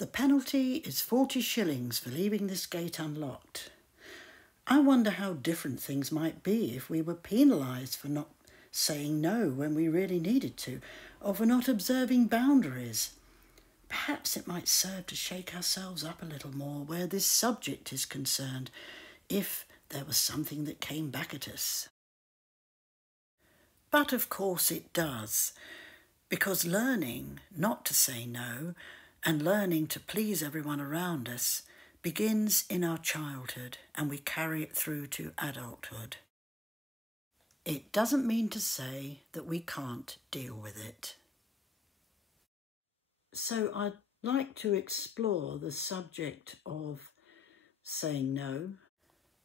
The penalty is 40 shillings for leaving this gate unlocked. I wonder how different things might be if we were penalised for not saying no when we really needed to, or for not observing boundaries. Perhaps it might serve to shake ourselves up a little more where this subject is concerned, if there was something that came back at us. But of course it does, because learning not to say no and learning to please everyone around us begins in our childhood and we carry it through to adulthood. It doesn't mean to say that we can't deal with it. So I'd like to explore the subject of saying no.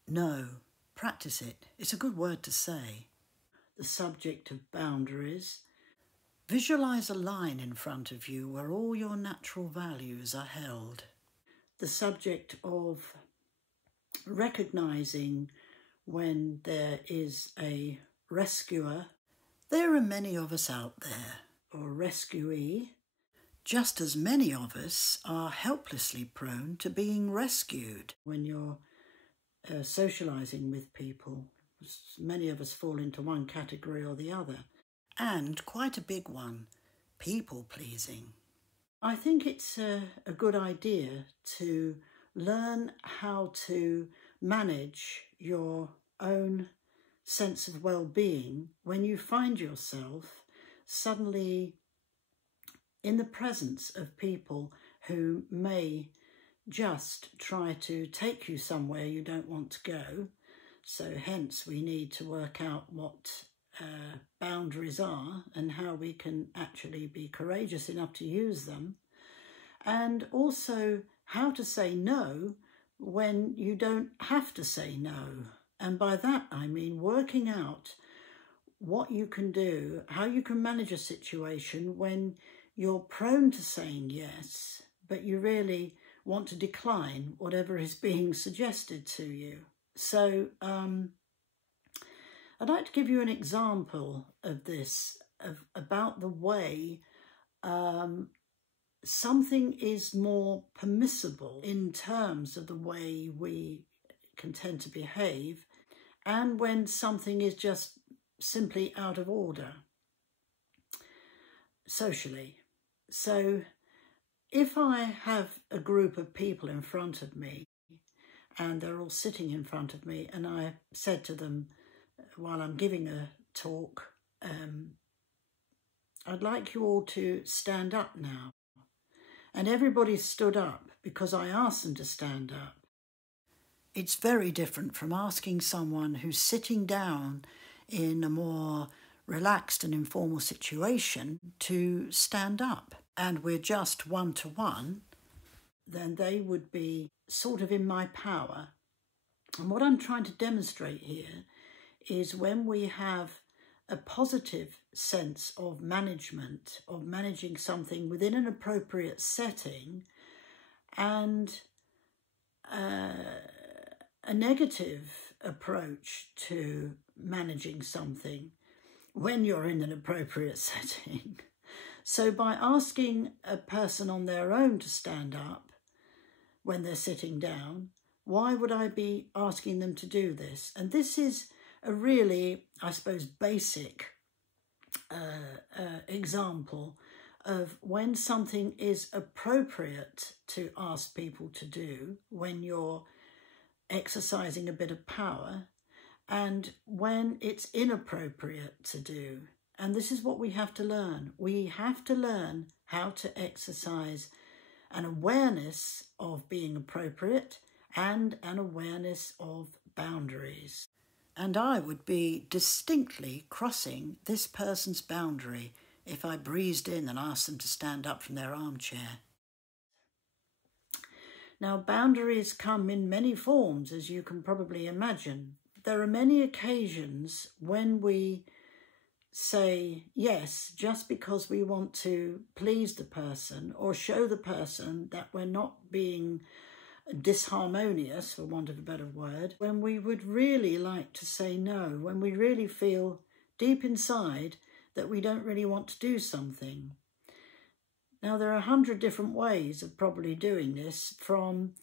No, practice it. It's a good word to say. The subject of boundaries. Visualise a line in front of you where all your natural values are held. The subject of recognising when there is a rescuer. There are many of us out there, or rescuee. Just as many of us are helplessly prone to being rescued. When you're socialising with people, many of us fall into one category or the other. And quite a big one, people-pleasing. I think it's a good idea to learn how to manage your own sense of well-being when you find yourself suddenly in the presence of people who may just try to take you somewhere you don't want to go. So hence we need to work out what boundaries are and how we can actually be courageous enough to use them, and also how to say no when you don't have to say no. And by that I mean working out what you can do, how you can manage a situation when you're prone to saying yes, but you really want to decline whatever is being suggested to you. So I'd like to give you an example of this, about the way something is more permissible in terms of the way we can tend to behave, and when something is just simply out of order socially. So if I have a group of people in front of me and they're all sitting in front of me, and I said to them while I'm giving a talk, I'd like you all to stand up now. And everybody stood up because I asked them to stand up. It's very different from asking someone who's sitting down in a more relaxed and informal situation to stand up. And we're just one-to-one, then they would be sort of in my power. And what I'm trying to demonstrate here is when we have a positive sense of management, of managing something within an appropriate setting, and a negative approach to managing something when you're in an appropriate setting. So by asking a person on their own to stand up when they're sitting down, why would I be asking them to do this? And this is a really, I suppose, basic example of when something is appropriate to ask people to do when you're exercising a bit of power, and when it's inappropriate to do. And this is what we have to learn. We have to learn how to exercise an awareness of being appropriate and an awareness of boundaries. And I would be distinctly crossing this person's boundary if I breezed in and asked them to stand up from their armchair. Now, boundaries come in many forms, as you can probably imagine. There are many occasions when we say yes just because we want to please the person or show the person that we're not being disharmonious, for want of a better word, when we would really like to say no, when we really feel deep inside that we don't really want to do something. Now, there are 100 different ways of probably doing this, from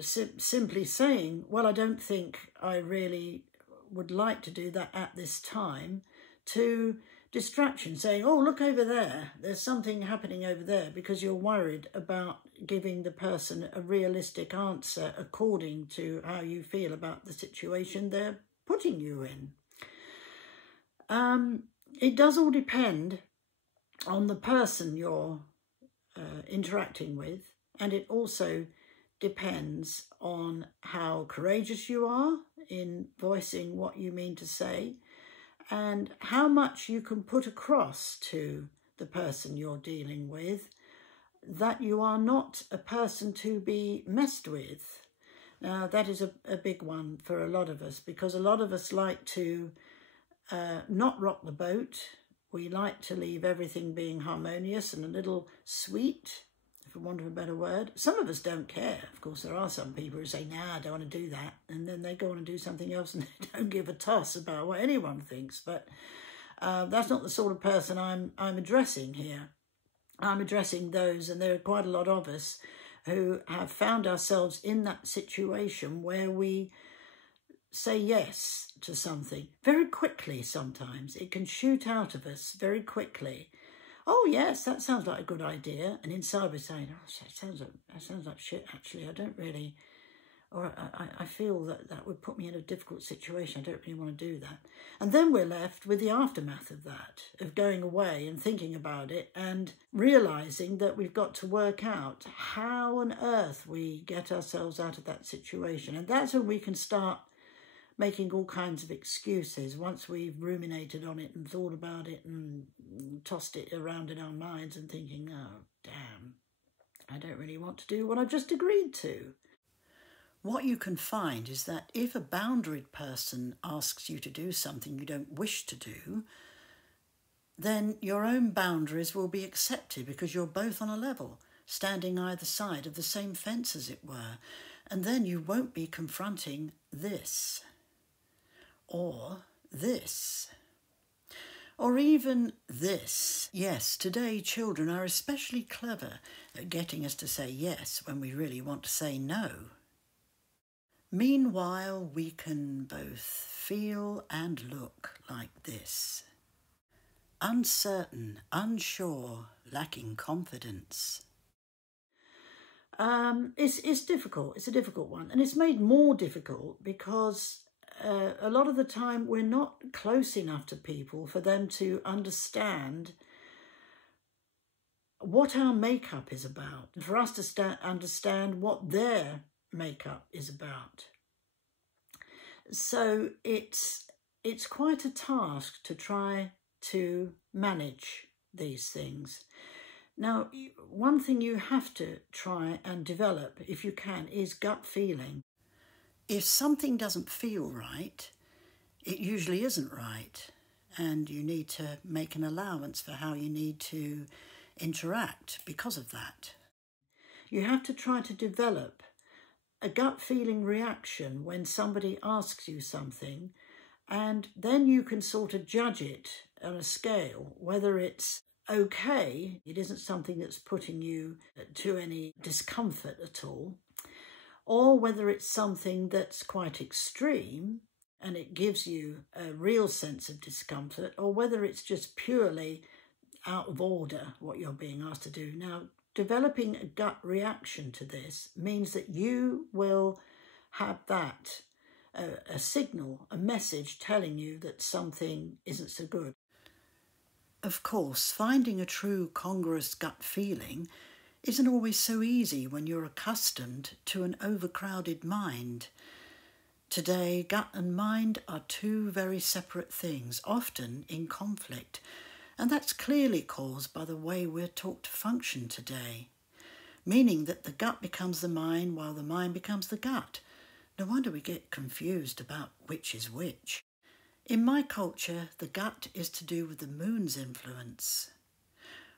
simply saying, well, I don't think I really would like to do that at this time, to distraction, saying, oh, look over there, there's something happening over there, because you're worried about giving the person a realistic answer according to how you feel about the situation they're putting you in. It does all depend on the person you're interacting with, and it also depends on how courageous you are in voicing what you mean to say, and how much you can put across to the person you're dealing with that you are not a person to be messed with. Now, that is a big one for a lot of us, because a lot of us like to not rock the boat. We like to leave everything being harmonious and a little sweet, for want of a better word. Some of us don't care. Of course, there are some people who say, nah, I don't want to do that. And then they go on and do something else and they don't give a toss about what anyone thinks. But that's not the sort of person I'm addressing here. I'm addressing those, and there are quite a lot of us who have found ourselves in that situation where we say yes to something very quickly. Sometimes it can shoot out of us very quickly. Oh yes, that sounds like a good idea, and inside we're saying, oh, that sounds like shit. Actually, I don't really, or I feel that would put me in a difficult situation. I don't really want to do that. And then we're left with the aftermath of that, of going away and thinking about it and realising that we've got to work out how on earth we get ourselves out of that situation. And that's when we can start making all kinds of excuses once we've ruminated on it and thought about it and tossed it around in our minds and thinking, oh, damn, I don't really want to do what I've just agreed to. What you can find is that if a boundaried person asks you to do something you don't wish to do, then your own boundaries will be accepted because you're both on a level, standing either side of the same fence, as it were, and then you won't be confronting this, or this, or even this. Yes, today children are especially clever at getting us to say yes when we really want to say no. Meanwhile, we can both feel and look like this: uncertain, unsure, lacking confidence. It's difficult. It's a difficult one, and it's made more difficult because a lot of the time we're not close enough to people for them to understand what our makeup is about, and for us to understand what their makeup is about. So it's quite a task to try to manage these things. Now, one thing you have to try and develop, if you can, is gut feeling. If something doesn't feel right, it usually isn't right, and you need to make an allowance for how you need to interact because of that. You have to try to develop a gut feeling reaction when somebody asks you something, and then you can sort of judge it on a scale, whether it's okay, it isn't something that's putting you to any discomfort at all, or whether it's something that's quite extreme and it gives you a real sense of discomfort, or whether it's just purely out of order what you're being asked to do. Now, developing a gut reaction to this means that you will have that, a signal, a message telling you that something isn't so good. Of course, finding a true congruous gut feeling isn't always so easy when you're accustomed to an overcrowded mind. Today, gut and mind are two very separate things, often in conflict, and that's clearly caused by the way we're taught to function today, meaning that the gut becomes the mind while the mind becomes the gut. No wonder we get confused about which is which. In my culture, the gut is to do with the moon's influence,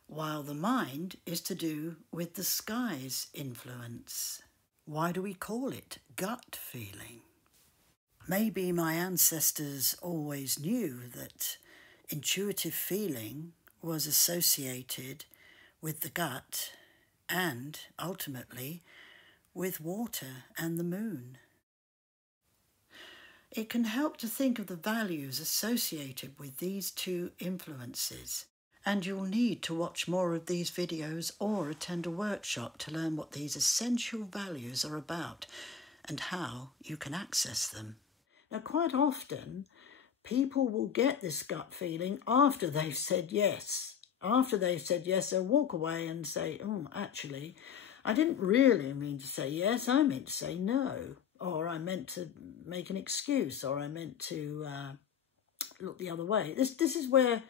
while the mind is to do with the sky's influence. Why do we call it gut feeling? Maybe my ancestors always knew that intuitive feeling was associated with the gut, and ultimately with water and the moon. It can help to think of the values associated with these two influences, and you'll need to watch more of these videos or attend a workshop to learn what these essential values are about and how you can access them. Now, quite often, people will get this gut feeling after they've said yes. After they've said yes, they'll walk away and say, oh, actually, I didn't really mean to say yes, I meant to say no. Or I meant to make an excuse, or I meant to look the other way. This is where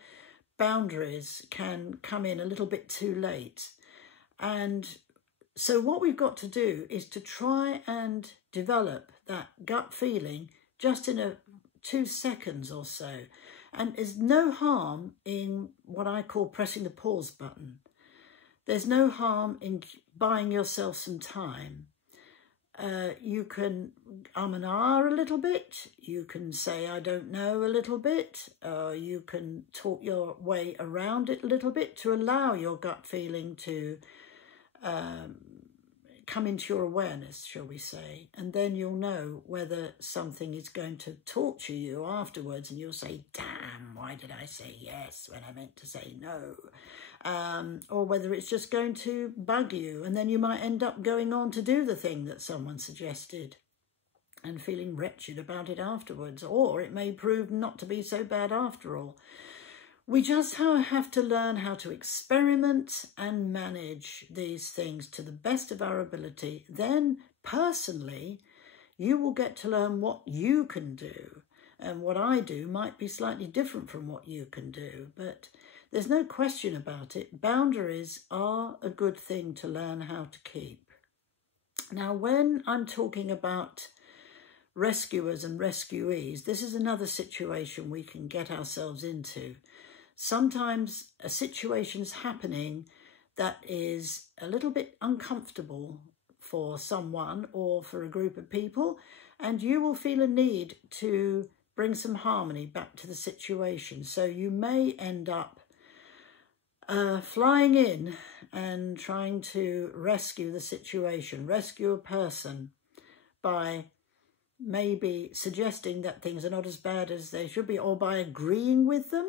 boundaries can come in a little bit too late. And so what we've got to do is to try and develop that gut feeling just in 2 seconds or so. And there's no harm in what I call pressing the pause button. There's no harm in buying yourself some time. You can and ah a little bit. You can say, I don't know, a little bit. You can talk your way around it a little bit to allow your gut feeling to come into your awareness, shall we say. And then you'll know whether something is going to torture you afterwards, and you'll say, damn, why did I say yes when I meant to say no? Or whether it's just going to bug you, and then you might end up going on to do the thing that someone suggested and feeling wretched about it afterwards. Or it may prove not to be so bad after all. We just have to learn how to experiment and manage these things to the best of our ability. Then, personally, you will get to learn what you can do. And what I do might be slightly different from what you can do. But there's no question about it. Boundaries are a good thing to learn how to keep. Now, when I'm talking about rescuers and rescuees, this is another situation we can get ourselves into. Sometimes a situation's happening that is a little bit uncomfortable for someone or for a group of people, and you will feel a need to bring some harmony back to the situation. So you may end up flying in and trying to rescue the situation, rescue a person by maybe suggesting that things are not as bad as they should be, or by agreeing with them.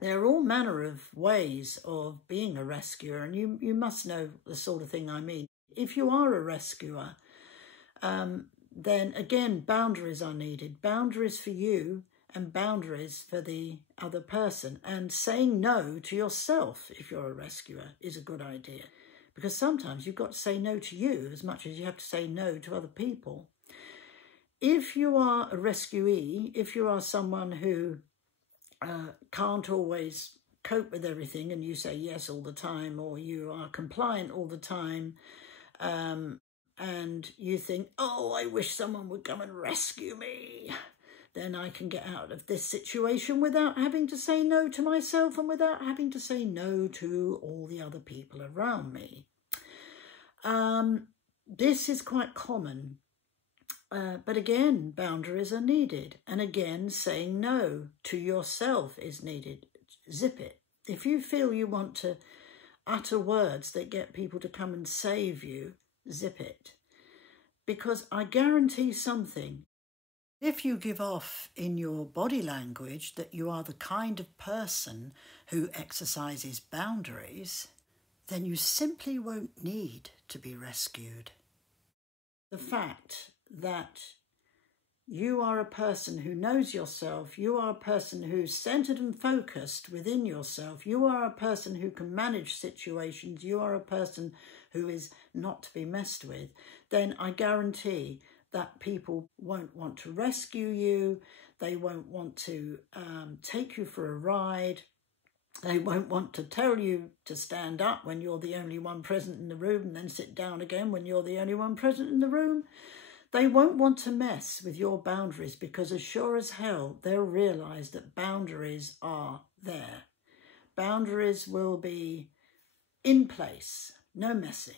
There are all manner of ways of being a rescuer, and you must know the sort of thing I mean. If you are a rescuer, then again, boundaries are needed. Boundaries for you and boundaries for the other person. And saying no to yourself, if you're a rescuer, is a good idea. Because sometimes you've got to say no to you as much as you have to say no to other people. If you are a rescuee, if you are someone who can't always cope with everything and you say yes all the time, or you are compliant all the time, and you think, oh, I wish someone would come and rescue me, then I can get out of this situation without having to say no to myself and without having to say no to all the other people around me. This is quite common. But again, boundaries are needed. And again, saying no to yourself is needed. Zip it. If you feel you want to utter words that get people to come and save you, zip it. Because I guarantee something. If you give off in your body language that you are the kind of person who exercises boundaries, then you simply won't need to be rescued. The fact that you are a person who knows yourself, you are a person who's centered and focused within yourself, you are a person who can manage situations, you are a person who is not to be messed with, then I guarantee that people won't want to rescue you, they won't want to take you for a ride, they won't want to tell you to stand up when you're the only one present in the room and then sit down again when you're the only one present in the room. They won't want to mess with your boundaries, because as sure as hell, they'll realise that boundaries are there. Boundaries will be in place, no messing.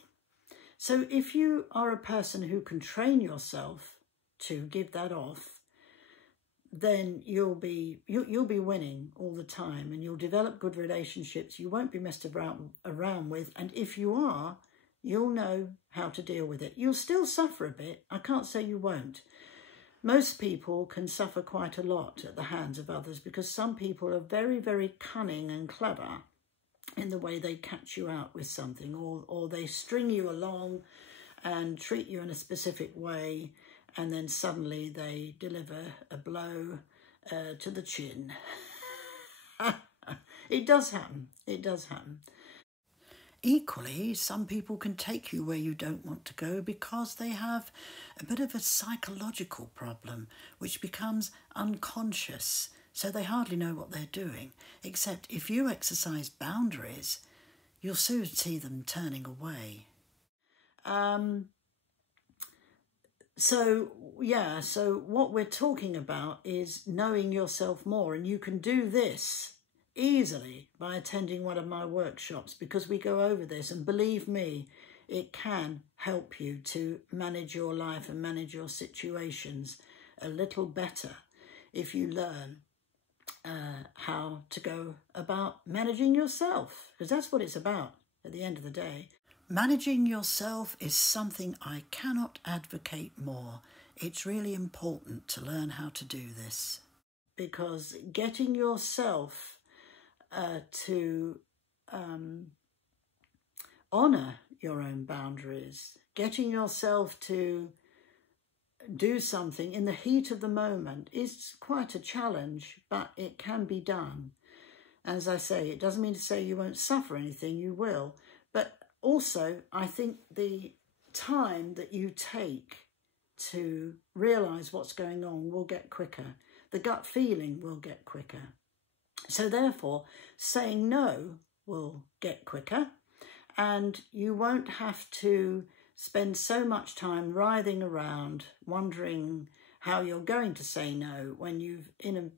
So if you are a person who can train yourself to give that off, then you'll be winning all the time, and you'll develop good relationships. You won't be messed around with, and if you are, you'll know how to deal with it. You'll still suffer a bit. I can't say you won't. Most people can suffer quite a lot at the hands of others because some people are very, very cunning and clever in the way they catch you out with something, or they string you along and treat you in a specific way, and then suddenly they deliver a blow to the chin. It does happen. It does happen. Equally, some people can take you where you don't want to go because they have a bit of a psychological problem, which becomes unconscious, so they hardly know what they're doing. Except if you exercise boundaries, you'll soon see them turning away. So what we're talking about is knowing yourself more, and you can do this easily by attending one of my workshops, because we go over this, and believe me, it can help you to manage your life and manage your situations a little better if you learn how to go about managing yourself, because that's what it's about at the end of the day. Managing yourself is something I cannot advocate more. It's really important to learn how to do this, because getting yourself to honour your own boundaries, getting yourself to do something in the heat of the moment is quite a challenge, but it can be done. As I say, it doesn't mean to say you won't suffer anything, you will, but also I think the time that you take to realise what's going on will get quicker. The gut feeling will get quicker. So therefore, saying no will get quicker, and you won't have to spend so much time writhing around wondering how you're going to say no when you've, in a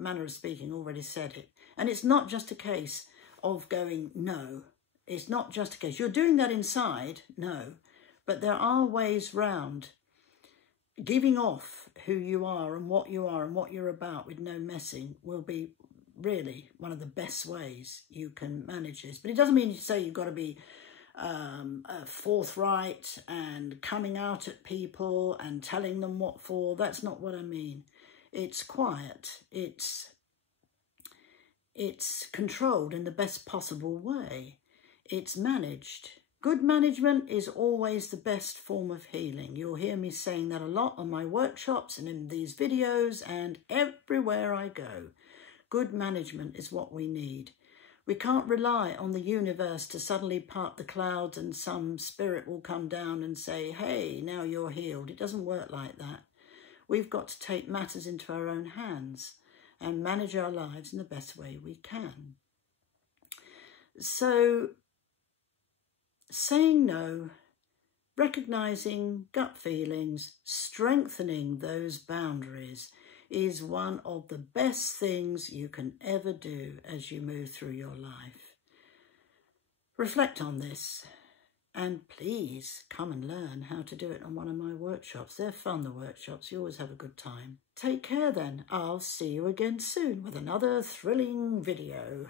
manner of speaking, already said it. And it's not just a case of going no. It's not just a case. You're doing that inside, no, but there are ways round giving off who you are and what you're about with no messing will be really one of the best ways you can manage this. But it doesn't mean to say you've got to be forthright and coming out at people and telling them what for. That's not what I mean. It's quiet. It's controlled in the best possible way. It's managed. Good management is always the best form of healing. You'll hear me saying that a lot on my workshops and in these videos and everywhere I go. Good management is what we need. We can't rely on the universe to suddenly part the clouds and some spirit will come down and say, hey, now you're healed. It doesn't work like that. We've got to take matters into our own hands and manage our lives in the best way we can. So, saying no, recognising gut feelings, strengthening those boundaries is one of the best things you can ever do as you move through your life. Reflect on this, and please come and learn how to do it on one of my workshops. They're fun, the workshops. You always have a good time. Take care then. I'll see you again soon with another thrilling video.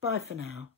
Bye for now.